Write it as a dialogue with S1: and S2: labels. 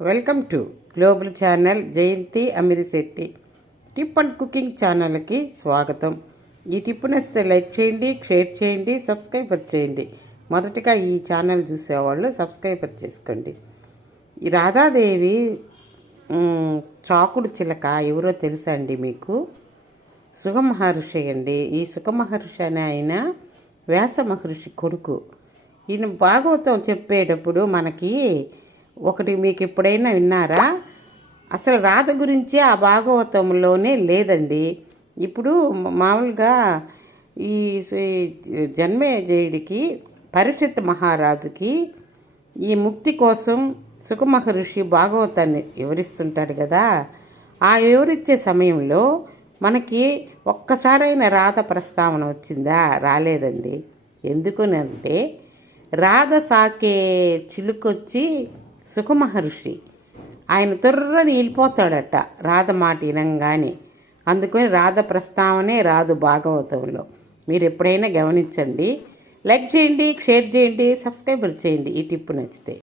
S1: Welcome to global channel Jayanti Amirisetti tip and cooking ఛానల్కి స్వాగతం. ఈ టిప్ నచ్చితే లైక్ చేయండి షేర్ చేయండి సబ్స్క్రైబర్ చేయండి. మొదటగా ఈ ఛానల్ చూసేవాళ్ళు సబ్స్క్రైబర్ చేసుకోండి. ఈ రాధాదేవి చాకుడు చిలక ఎవరో తెలుసా అండి మీకు? సుఖమహర్షి అండి. ఈ సుఖమహర్షి అనే ఆయన వ్యాస మహర్షి కొడుకు. ఈయన భాగవతం చెప్పేటప్పుడు మనకి ఒకటి మీకు ఎప్పుడైనా విన్నారా? అసలు రాధ గురించి ఆ భాగవతంలోనే లేదండి. ఇప్పుడు మామూలుగా ఈ శ్రీ- జన్మేజయుడికి పరిషత్ మహారాజుకి ఈ ముక్తి కోసం సుఖమహర్షి భాగవతాన్ని వివరిస్తుంటాడు కదా. ఆ వివరించే సమయంలో మనకి ఒక్కసారైన రాధ ప్రస్తావన వచ్చిందా? రాలేదండి. ఎందుకనంటే రాధ సాకే చిలుకొచ్చి సుఖమహర్షి. ఆయన త్వరని వెళ్ళిపోతాడట రాధ మాట వినంగానే. అందుకని రాధ ప్రస్తావనే రాదు భాగవతంలో. మీరు ఎప్పుడైనా గమనించండి. లైక్ చేయండి షేర్ చేయండి సబ్స్క్రైబర్ చేయండి. ఈ టిప్ నచ్చితే.